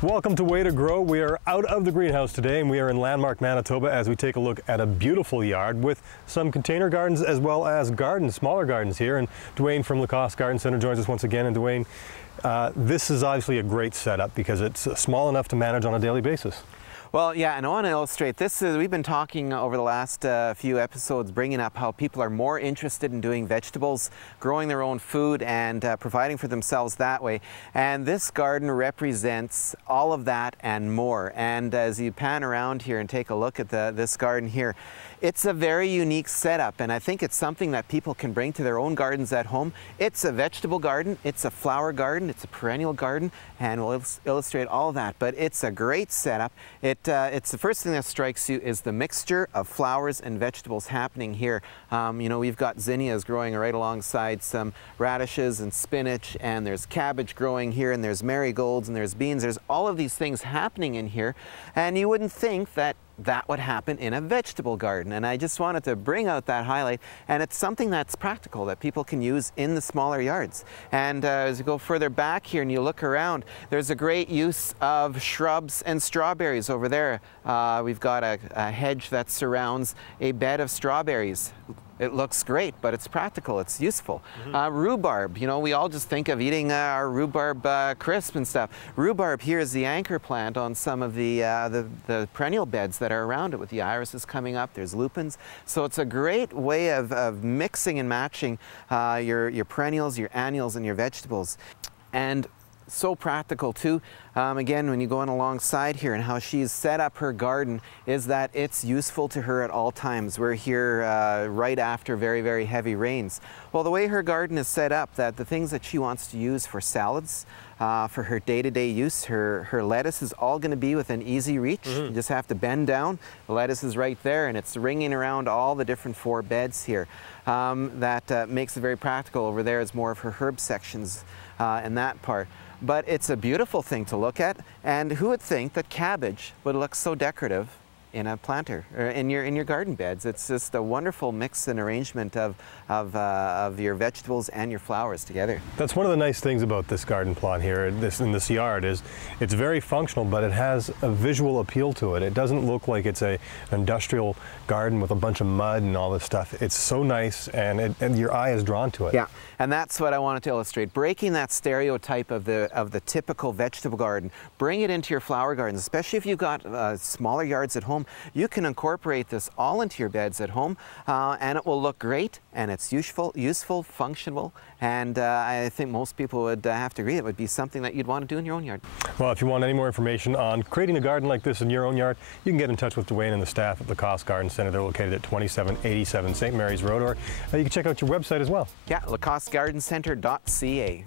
Welcome to Way to Grow. We are out of the greenhouse today and we are in Landmark, Manitoba as we take a look at a beautiful yard with some container gardens as well as gardens, smaller gardens here. And Dwayne from Lacoste Garden Center joins us once again. And Dwayne, this is obviously a great setup because it's small enough to manage on a daily basis. Well, yeah, and I want to illustrate this. We've been talking over the last few episodes, bringing up how people are more interested in doing vegetables, growing their own food, and providing for themselves that way. And this garden represents all of that and more. And as you pan around here and take a look at this garden here, it's a very unique setup, and I think it's something that people can bring to their own gardens at home. It's a vegetable garden, it's a flower garden, it's a perennial garden, and we'll illustrate all of that. But it's a great setup. It's the first thing that strikes you is the mixture of flowers and vegetables happening here. You know, we've got zinnias growing right alongside some radishes and spinach, and there's cabbage growing here, and there's marigolds, and there's beans. There's all of these things happening in here, and you wouldn't think that would happen in a vegetable garden. And I just wanted to bring out that highlight, and it's something that's practical that people can use in the smaller yards. And as you go further back here and you look around, there's a great use of shrubs and strawberries over there. We've got a hedge that surrounds a bed of strawberries. It looks great, but it's practical, it's useful. Rhubarb, you know, we all just think of eating our rhubarb crisp and stuff. Rhubarb here is the anchor plant on some of the perennial beds that are around it, with the irises coming up, there's lupins. So it's a great way of mixing and matching your perennials, your annuals, and your vegetables. And so practical too. Again, when you go on alongside here, and how she's set up her garden is that it's useful to her at all times. We're here right after very, very heavy rains. Well, the way her garden is set up, that the things that she wants to use for salads, for her day-to-day use, her lettuce is all going to be within easy reach. You just have to bend down. The lettuce is right there, and it's ringing around all the different 4 beds here. That makes it very practical. Over there is more of her herb sections in that part. But it's a beautiful thing to look at, and who would think that cabbage would look so decorative in a planter or in your garden beds? It's just a wonderful mix and arrangement of your vegetables and your flowers together. That's one of the nice things about this garden plot here, in this yard, is it's very functional, but it has a visual appeal to it. It doesn't look like it's an industrial garden with a bunch of mud and all this stuff. It's so nice, and your eye is drawn to it. Yeah, and that's what I wanted to illustrate, breaking that stereotype of the typical vegetable garden. Bring it into your flower gardens, especially if you've got smaller yards at home. You can incorporate this all into your beds at home, and it will look great, and it's useful, functional, and I think most people would have to agree it would be something that you'd want to do in your own yard. Well, if you want any more information on creating a garden like this in your own yard, you can get in touch with Dwayne and the staff at Lacoste Garden Center. They're located at 2787 St. Mary's Road, or you can check out your website as well. Yeah, lacostegardencentre.ca.